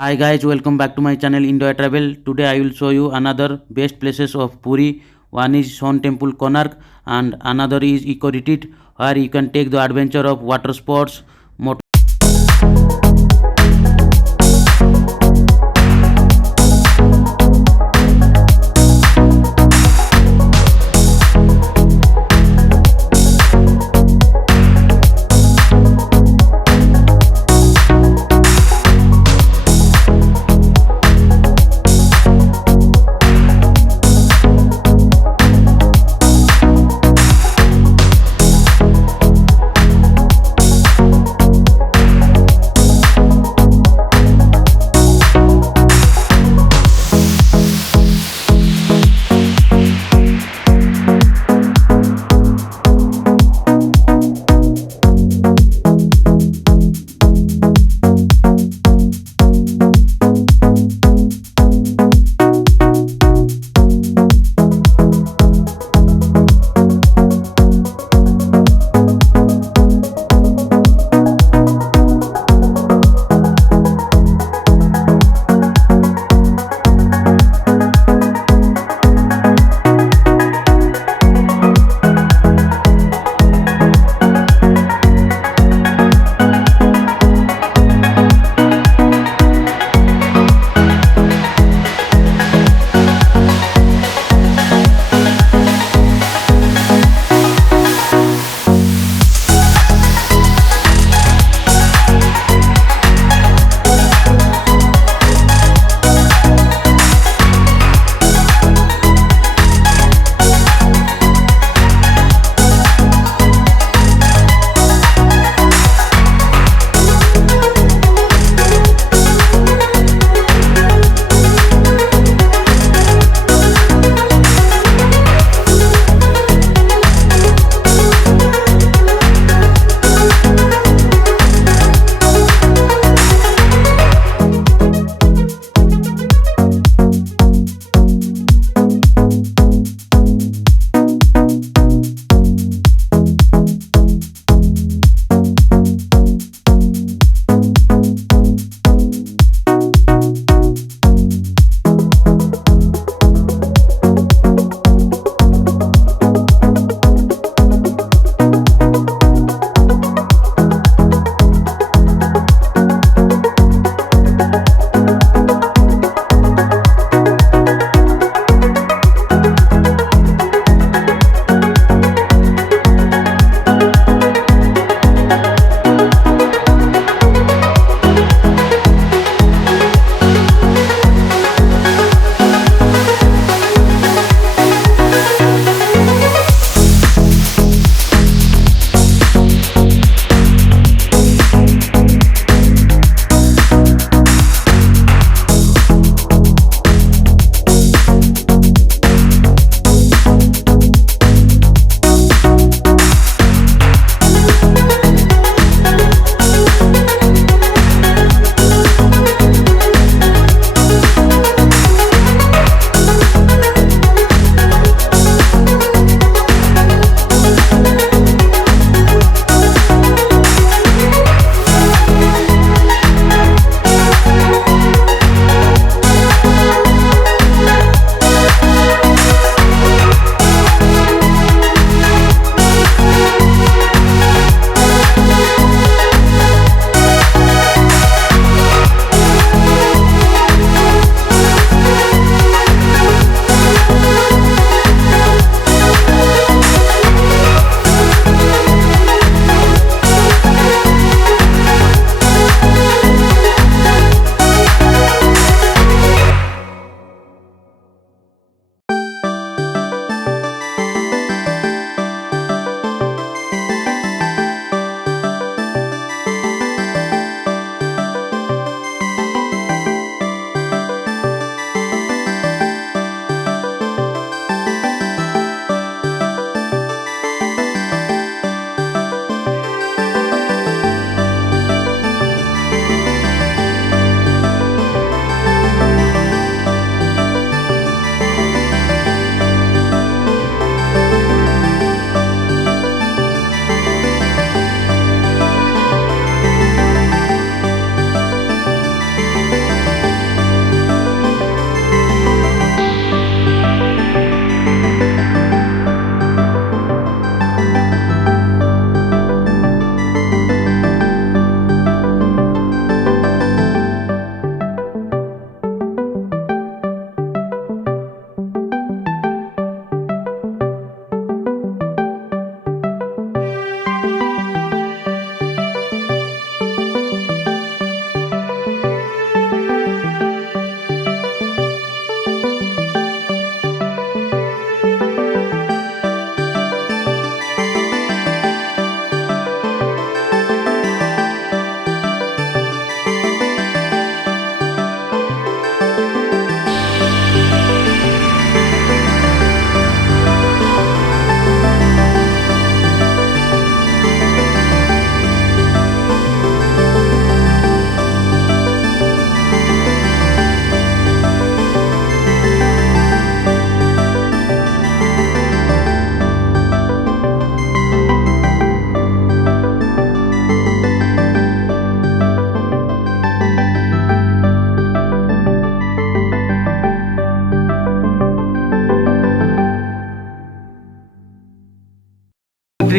Hi guys, welcome back to my channel India Travel. Today I will show you another best places of Puri. One is Sun Temple Konark and another is Eco Retreat where you can take the adventure of water sports, motor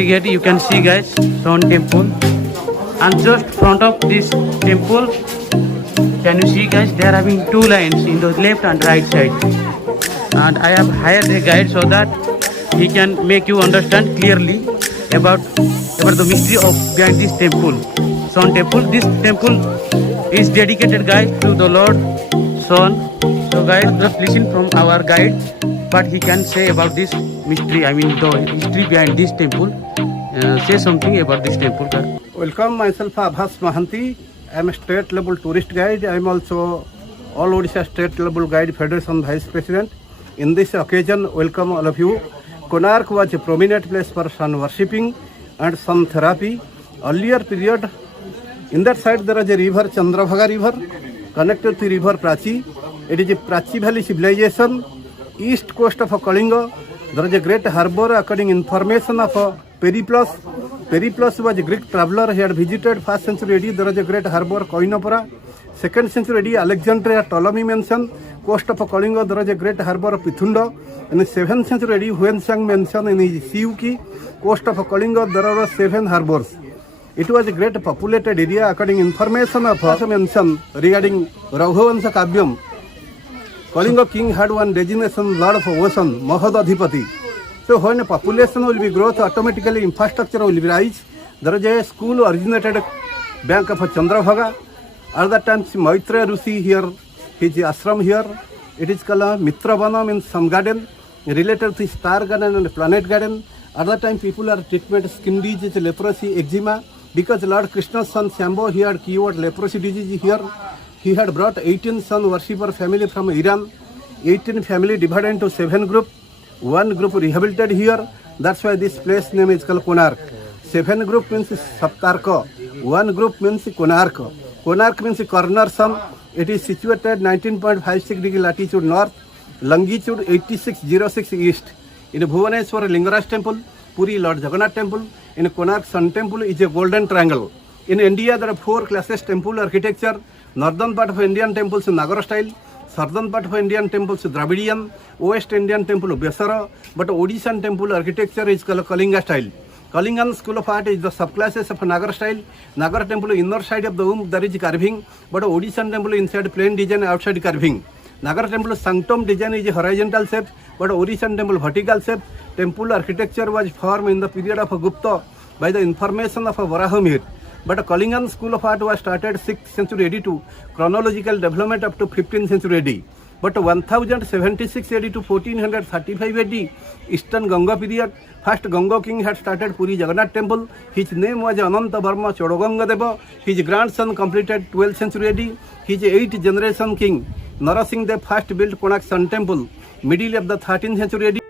entry gate you can see guys, Son temple, and just front of this temple can you see guys, they are having two lines in the left and right side, and I have hired a guide so that he can make you understand clearly about the mystery of behind this temple, Son temple. This temple is dedicated guys to the Lord Son. So guys, just listen from our guide what he can say about this mystery, I mean the history behind this temple. Say something about this temple. Welcome, myself Abhas Mahanti. I am a state level tourist guide. I am also All Odisha State Level Guide Federation Vice President. In this occasion, welcome all of you. Konark was a prominent place for sun worshipping and sun therapy. Earlier period, in that side there is a river, Chandrabhaga river, connected to river Prachi. It is a Prachi Valley civilization, east coast of Kalinga. There is a great harbor according information of Periplus. Periplus was a Greek traveler. He had visited 1st century AD. There is a great harbor, Koinopora. 2nd century AD, Alexandria, Ptolemy mentioned coast of Kalinga. There is a great harbor, Pithundo. In the 7th century AD, Huensang mentioned in his Siuki, coast of Kalinga, there are 7 harbors. It was a great populated area according information of mention regarding Raghuvansa Kavyam. Kalinga king had one designation, Lord of Ocean, Mahadadhipati. So when population will be growth, automatically infrastructure will be rise. There is a school originated bank of Chandrabhaga. At that time, Maitreya Rishi here, his ashram here. It is called Mitravanam in some garden, related to star garden and planet garden. At that time, people are treatment skin disease, leprosy, eczema. Because Lord Krishna's son Shambho, he had cured leprosy disease here. He had brought 18 sun worshipper family from Iran. 18 family divided into 7 group. 1 group rehabilitated here. That's why this place name is called Konark. 7 group means Saptarka. 1 group means Konark. Konark means corner sun. It is situated 19.56 degree latitude north, longitude 8606 east. In Bhubaneswar Lingaraj temple, Puri Lord Jagannath temple, in Konark Sun temple is a golden triangle. In India there are 4 classes temple architecture. Northern part of Indian temples Nagara style, southern part of Indian temples Dravidian, West Indian temple Besara, but Odishan temple architecture is called Kalinga style. Kalingan school of art is the subclasses of Nagara style. Nagara temple inner side of the womb there is carving, but Odishan temple inside plain design, outside carving. Nagara temple sanctum design is horizontal shape, but Odishan temple vertical shape. Temple architecture was formed in the period of Gupta by the information of Varahamir. But Kalingan school of art was started 6th century AD to chronological development up to 15th century AD. But 1076 AD to 1435 AD, Eastern Ganga period, first Ganga king had started Puri Jagannath temple. His name was Ananta Varma Chodoganga Deva. His grandson completed 12th century AD. His 8th generation king Narasingh Dev first built Konark Sun temple, middle of the 13th century AD.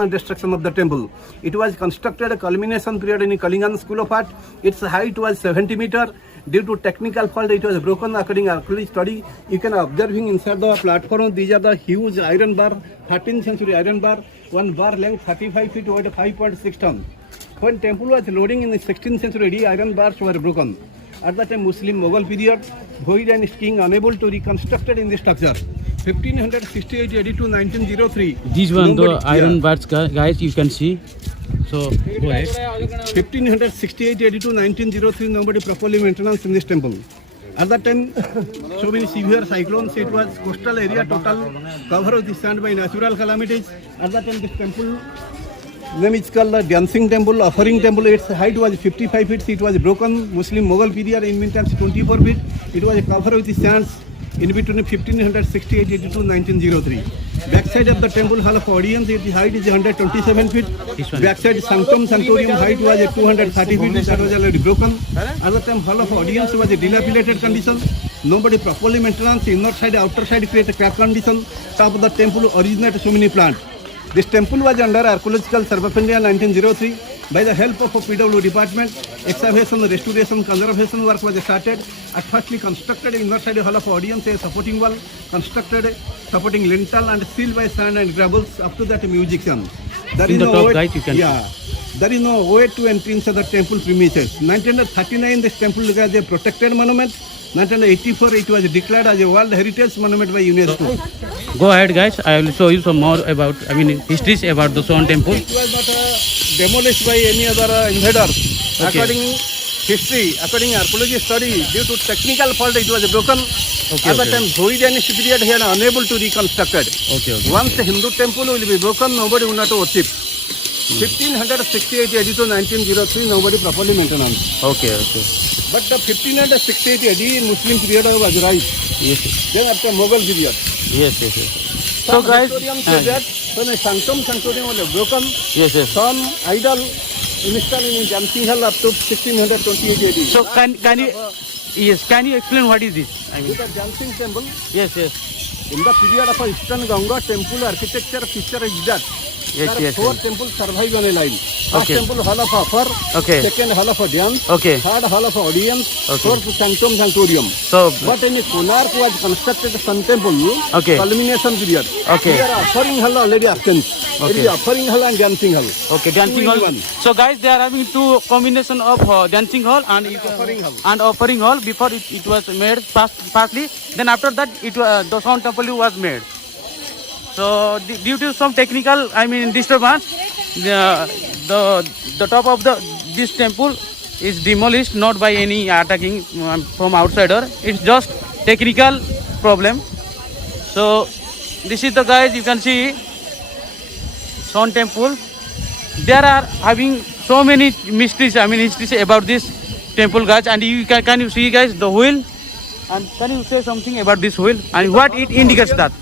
and destruction of the temple. It was constructed a culmination period in Kalingan School of Art. Its height was 70 meter. Due to technical fault, it was broken according to archaeological study. You can observing inside the platform. These are the huge iron bar, 13th century iron bar. One bar length 35 feet, weight 5.6 tons. When temple was loading in the 16th century, iron bars were broken. At that time, Muslim Mughal period, Bhoid and his king unable to reconstruct it in the structure. 1568 AD to 1903. These one the Nobody- iron yeah. bars, guys, you can see. So go ahead. 1568 AD to 1903, nobody properly maintenance in this temple. At that time, so many severe cyclones, it was coastal area, total cover of the sand by natural calamities. At that time, this temple name is called the Dancing Temple, Offering Temple. Its height was 55 feet, it was broken. Muslim Mughal period, in meantime 24 feet. It was covered with the sands in between 1568 AD to 1903. Backside of the temple hall of audience, its height is 127 feet. Backside Sanctum Sanctorium height was 230 feet, that was already broken. At the time, hall of audience was a dilapidated condition. Nobody properly maintenance. Inner side, outer side create a crack condition. Top of the temple originate so many plants. This temple was under Archaeological Survey of India 1903. By the help of a PW department, excavation, restoration, conservation work was started. At firstly constructed inner side hall of audience, a supporting wall, constructed supporting lintel and sealed by sand and gravels. Up to that musician. There In is the top, way, guys, you can there is no way to enter into the temple premises. 1939, this temple was a protected monument. 1984, it was declared as a World Heritage Monument by UNESCO. Go ahead, guys. I will show you some more about, histories about the Sohn temple. It was not demolished by any other invader. Okay. According history, according archaeology study, due to technical fault, it was broken. Okay, At the okay. time, Bhoidanish period, he are unable to reconstruct it. Okay, okay. Once the Hindu temple will be broken, nobody will not worship. 1568 AD to 1903, nobody properly maintenance. Okay, okay. But the 1568 AD in Muslim period was right. Yes, Then after Mughal period. yes, yes. yes. So, guys, historians say that when a Sanctum Sanctorium was broken, yes, yes. some idol installed in Dancing Hall up to 1628 AD. So, can you explain what is this? With a dancing temple, Yes, yes. in the period of Eastern Ganga, temple architecture feature is that Yes, there are yes, four yes. temples survive on a line. First Okay. temple hall of offer, Okay. second hall of a dance, Okay. third hall of audience, Okay. fourth Sanctum Sanctorium. So, But in Konark was constructed Sun Temple, Okay. culmination period. Okay. Here offering hall already absent. It Okay. is offering hall and dancing hall. okay, dancing Two in hall. one. So, guys, they are having two combination of dancing hall and Offering hall. and offering hall. Before it was made partly. Then after that, the Sohn temple was made. So, due to some technical, disturbance, the top of this temple is demolished, not by any attacking from outsider. It's just technical problem. So, this is the, guys, you can see Sohn temple. There are having so many mysteries, histories about this temple, guys. And you can you see, guys, the wheel? And can you say something about this wheel and what it indicates that?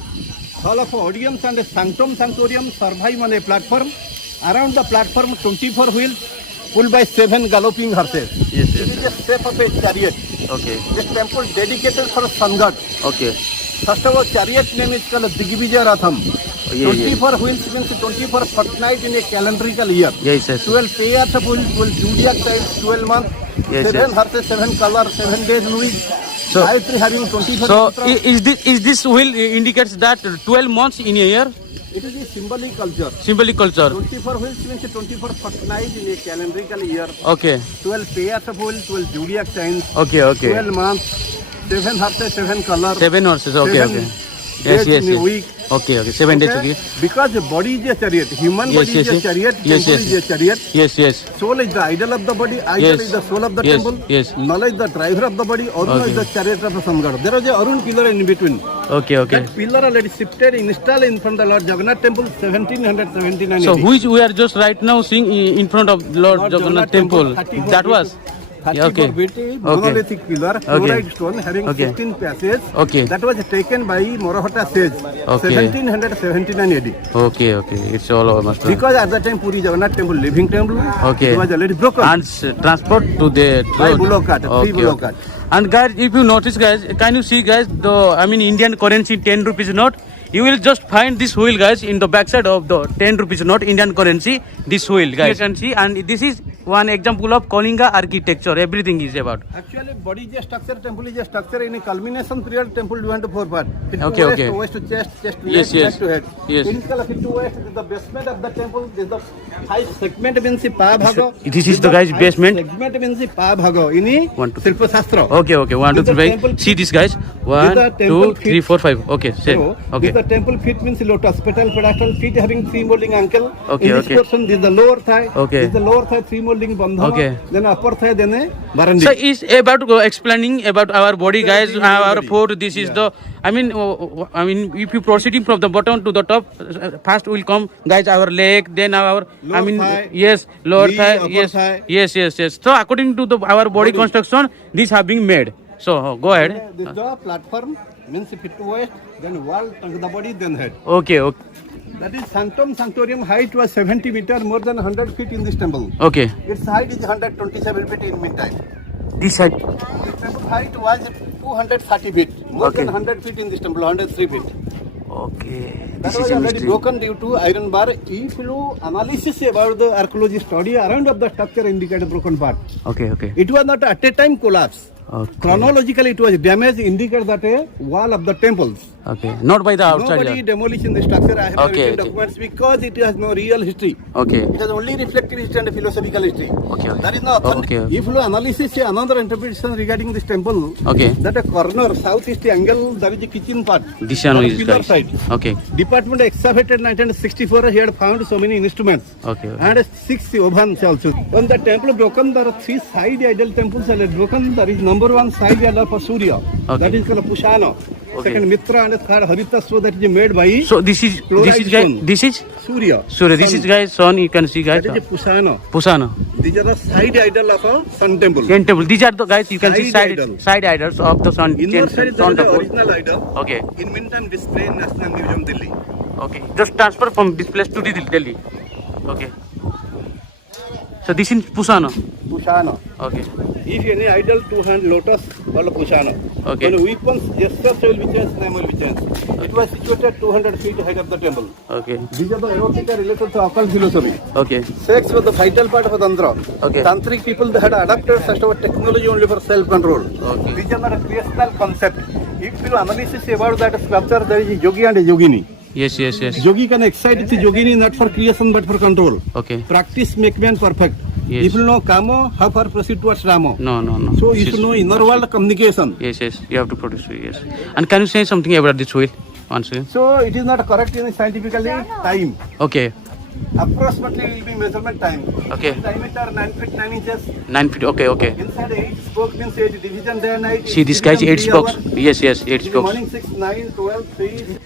Hall of audience and a Sanctum Sanctorium survive on a platform. Around the platform, 24 wheels pulled by 7 galloping horses. Yes, It is the shape of a chariot. Okay, This temple dedicated for sun god. okay. First of all, chariot name is called Digvijay Ratham. Yeah, 24 wheels means 24 fortnight in a calendrical year. Yes, yes. 12 pairs of wheels, 12 zodiac times, 12 months, Yes, 7 yes. horses, 7 colors, 7 days in week. So- Gayatri having 24 So, mantras. is this wheel indicates that 12 months in a year? It is a symbolic culture. Symbolic culture. 24 wheels means 24 fortnight in a calendrical year. Okay, 12 pairs of wheels, 12 zodiac signs, okay, okay. 12 months, 7 horses, 7 colors. 7 horses. Okay, 7 okay. Yes, days yes, in a yes. week. Okay, okay. 7 days. Okay. Because the body is a chariot, human Yes, body yes, is a yes. chariot, Yes, temple yes. is a chariot. Yes, yes. Soul is the idol of the body, idol Yes. is the soul of the Yes, temple, yes. knowledge the driver of the body, Aruna Okay. is the chariot of the sun god. There is a Arun pillar in between. Okay, okay. That pillar already shifted, installed in front of the Lord Jagannath temple, 1779. So, AD. which we are just right now seeing in front of Lord Jagannath temple. 34 That was. 34 okay. feet, monolithic pillar, chloride stone having Okay. 16 passages. Okay. That was taken by Morahota sage, Okay. 1779 AD. Okay, okay. It's all almost. Because at that time Puri Jagannath temple, living temple, Okay. it was already broken. And transport to the By bullock cart, free bullock cart. And guys, if you notice, guys, can you see, guys, the Indian currency 10 rupees note You will just find this wheel, guys, in the backside of the 10 rupees note, Indian currency. This wheel, guys, you can see, and this is one example of Kalinga architecture. Everything is about. Actually, body is a structure, temple is a structure. In a culmination period, temple divided into 4 parts. Okay, okay. Waist to chest, chest to Yes, leg, yes. neck to head. Yes. In fit to waist, this is the basement of the temple. This is the high segment means the pa bhago. This is the guys' basement. Segment means the pa bhago. In 1, 2, Silpa Shastra. Okay, okay. 1, 2, This is 3, the temple 5. See this, guys. This 1, is the 2, temple 3, feet. 4, 5. Okay, say. So, Okay. this is the temple feet means lotus, petal, pedestal, feet having 3 molding ankle. Okay, in this okay. portion, this is the lower thigh. Okay. This is the lower thigh, 3 molding bandhana. Okay. Then upper thigh, then a barandi. So is about explaining about our body, guys, our body. foot. This is the. I mean, if you proceeding from the bottom to the top, first will come, guys, our leg, then our. Lower thigh, yes, lower knee, thigh. upper Yes, thigh. yes. So according to our body construction, these have been made. So go ahead. This is the platform means fit to waist, then wall, trunk of the body, then head. Okay, okay, That is Sanctum Sanctorium height was 70 meters, more than 100 feet in this temple. okay. Its height is 127 feet in meantime. This side. This temple height was 230 feet, more Okay. than 100 feet in this temple, 103 feet. Okay. That This was is a already mystery. broken due to iron bar. If you analysis about the archaeology study around of the structure indicate a broken part. Okay, okay. It was not at a time collapse. Okay. Chronologically, it was damage indicate that a wall of the temples. Okay. Not by the outside. Nobody demolished in the structure. I have Okay, written okay. documents because it has no real history. Okay. It has only reflective history and philosophical history. Okay, okay. That is not authentic. Okay, okay. If you analysis another interpretation regarding this temple, Okay. that a corner southeast angle there is a kitchen part. This one on is, pillar guys. side. Okay. Department excavated 1964. He had found so many instruments. Okay. And 6 ovens also. On the temple broken, there are 3 side idol temples are broken. There is number 1 side idol for Surya. Okay. That is called Pushana. Okay. Second Mitra and third Haritasva that is made by So this is Chloride guys. stone. This is. Surya. Sorry, this Sun. is guys sun. You can see, guys. That is a Pushana. Pusana. These are the side idol of a sun temple. Sun temple. These are the guys. You can see Side side idol. idols of the sun. Inner side is sun the temple. original idol. Okay. In meantime display in National Museum, Delhi. Okay. Just transfer from this place to Delhi. Okay. So this is Pusana. Pushana. Okay. If any idol, 2 hand lotus, called Pushana. Okay. When weapons, gestures will be changed, name will be changed. It was situated 200 feet ahead of the temple. Okay. These are the erotica related to occult philosophy. Okay. Sex was the vital part of the Tantra. Okay. Tantric people they had adapted such a technology only for self-control. Okay. These are not a creational concept. If you analysis about that sculpture, there is a yogi and a yogini. Yes. Yogi can excite the yogini not for creation but for control. Okay. Practice make man perfect. Yes. If you know Kamo, how far proceed towards Ramo. No. So This you should is- know inner world communication. Yes. You have to produce. Yes. And can you say something about this wheel? Once again. So it is not correct in scientifically time. Okay. Approximately it will be measurement time. Okay. Diameter 9 feet 9 inches. 9 feet. Okay. Inside 8 spokes means 8 division day and night. See this guys, 8 spokes. Yes. 8 In the spokes. morning 6, 9, 12, 3.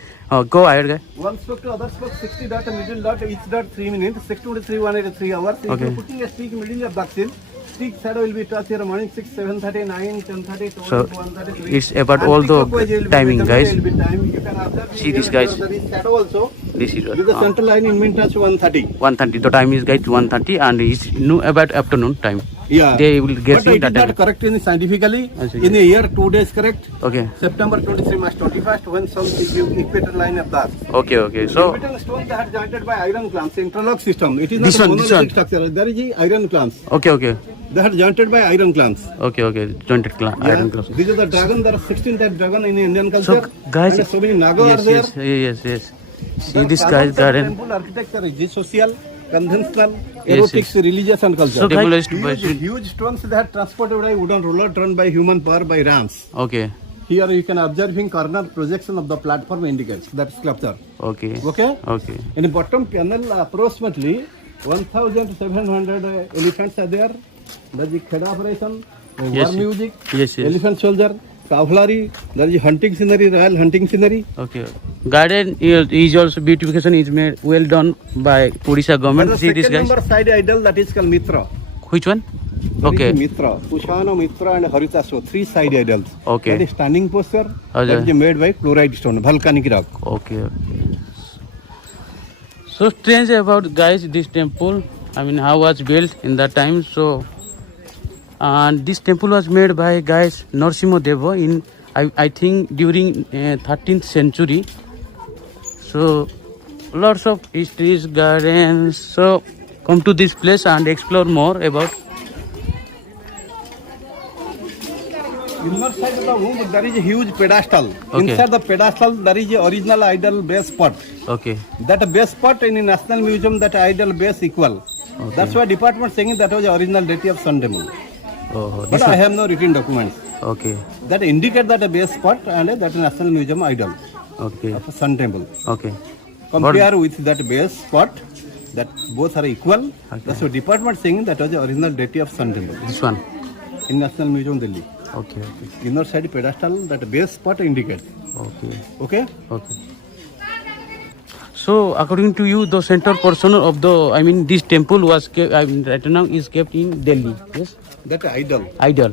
Go ahead, guys. One spoke to other spoke 60 dot, middle dot, each dot 3 minutes. 6 to 3, 183 hours. If Okay. you are putting a stick middle of backfill, stick shadow will be touched here morning 6, 7:30, 9, 10:30, 12, So 1:33. it's about And all the clockwise will be timing, measurement, guys. will be time. You can observe See this, here, guys. There is shadow also. This is With the central line in mean touch 1:30. 1:30. The time is guys 1:30 and it's about afternoon time. Yeah. They will get But you it that is not time. correct in scientifically. Yes, In a year, 2 days correct. Okay. September 23, March 21st, when sun is the equator line of that. Okay. So Tibetan stones that are jointed by iron clamps, interlock system. It is not This a one, this monolithic one. structure. There is the iron clamps. okay. They are jointed by iron clamps. Okay. Jointed iron class. These are the dragon. There are 16 type dragon in Indian culture. So guys, and so many naga are there. yes. See The this colors guy's of garden. Temple architecture is social, conventional, Yes, erotics, religious and culture. So demolished by Huge stones that are transported by wooden roller drawn by human power by rams. Okay. Here you can observe in corner projection of the platform indicates that sculpture. Okay. Okay? In the bottom panel, approximately 1,700 elephants are there. There is Kheda operation, Yes, war music, yes. elephant soldier, cavalry. There is hunting scenery, royal hunting scenery. Okay. Garden is also beautification is made well done by Odisha government. There See is this second guys. number side idol that is called Mitra. Which one? There Okay. is Mitra, Pushana, Mitra and Haritasva, 3 side idols. Okay. That is standing posture. Okay. That is made by chloride stone, volcanic rock. Okay. So strange about guys this temple. I mean how was built in that time. So and this temple was made by guys Narasimha Deva in I think during 13th century. So lots of histories, gardens. So come to this place and explore more about. Inner side of the room, there is a huge pedestal. Okay. Inside the pedestal, there is a original idol base spot. Okay. That base spot in the National Museum, that idol base equal. Okay. That's why department saying that was the original deity of Sun Temple. Oh, But I have no written documents okay. that indicate that a base spot and that National Museum idol Okay. of Sun Temple. Okay. Compare with that base spot, that both are equal. Okay. That's why department saying that was the original deity of Sun Temple This one. in National Museum, Delhi. Okay. Okay. Inner side pedestal, that base spot indicates. Okay. Okay? Okay. So, according to you, the center portion of the, I mean, this temple was kept, I mean, right now is kept in Delhi. Yes. That idol Idol.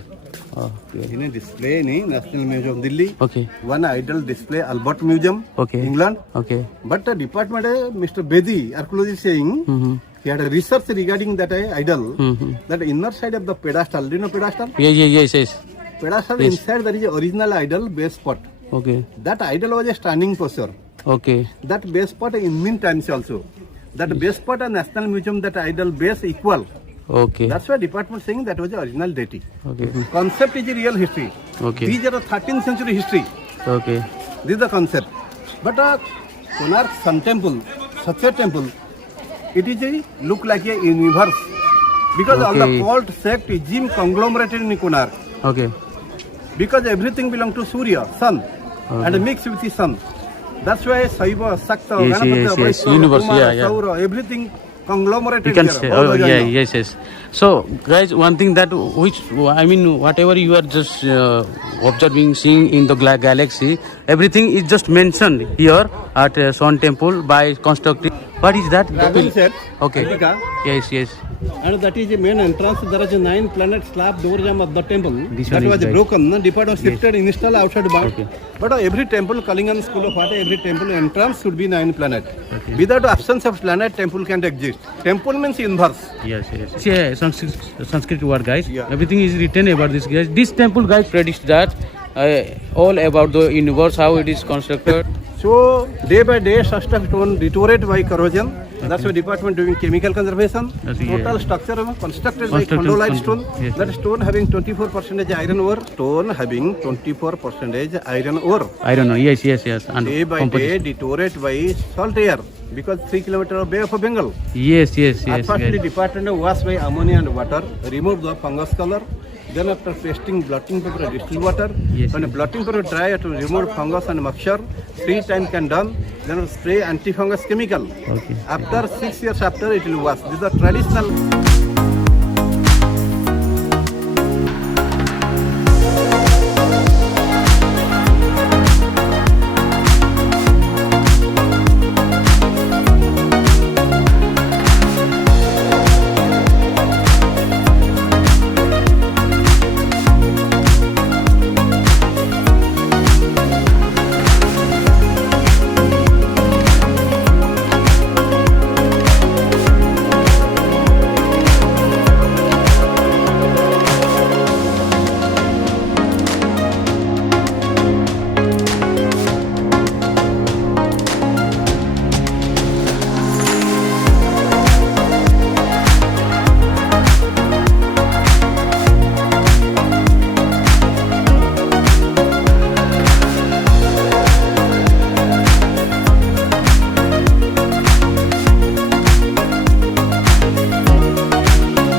Okay. in a display in National Museum, Delhi. Okay. One idol display, Albert Museum, Okay. England. Okay. But the department, Mr. Bedi, archaeologist saying, Mm-hmm. he had a research regarding that idol, Mm-hmm. that inner side of the pedestal, do you know pedestal? Yeah. Yes. Yes. Pedestal Yes. inside there is a original idol base spot. Okay. That idol was a standing posture. Okay. That base spot in mean times also. That base spot and National Museum, that idol base equal. Okay. That's why department saying that was the original deity. Okay. Concept is a real history. Okay. These are the 13th century history. Okay. This is the concept. But Konark Sun Temple, such a temple, it is a look like a universe. Because all the Okay. cult sect is gym conglomerated in Konark. Okay. Because everything belongs to Surya, sun, Okay. and mixed with the sun. That's why Saiva, Sakta, Yes, yes, yes. Vaishnava, Universe, Kumara, yeah, yeah. Saura, everything conglomerated You can here. say, All oh the yeah, Jaina. yes. So, guys, one thing that which I mean, whatever you are just observing, seeing in the galaxy, everything is just mentioned here at Sun Temple by constructing. What is that? Dragon set, Okay. Antarctica, Yes. and that is the main entrance. There is a 9 planet slab door jam of the temple. This That one was is right. broken. The depart was shifted, installed outside bar. Okay. But every temple, Kalingan school of art, every temple entrance should be 9 planet. Without absence of planet, temple can't exist. Temple means inverse. Yes. Yeah, Sanskrit word, guys. Yeah. Everything is written about this, guys. This temple, guys, predicts that all about the universe, how it is constructed. So day by day, such stone deteriorate by corrosion. That's why department doing chemical conservation. Yes, yeah. Total structure constructed by Constructed condolite con- stone. yes. That stone having 24% iron ore. Stone having 24% iron ore. I don't know. Yes. And Day by day composition. deteriorate by salt air because 3 kilometers of Bay of Bengal. Yes. At first the Guys. department washed by ammonia and water, remove the fungus color. Then after pasting blotting paper, distilled water. Yes, When blotting paper dry, to remove fungus and moisture. 3 times can done. Then spray anti-fungus chemical. Okay. After 6 years after, it will wash. These are traditional.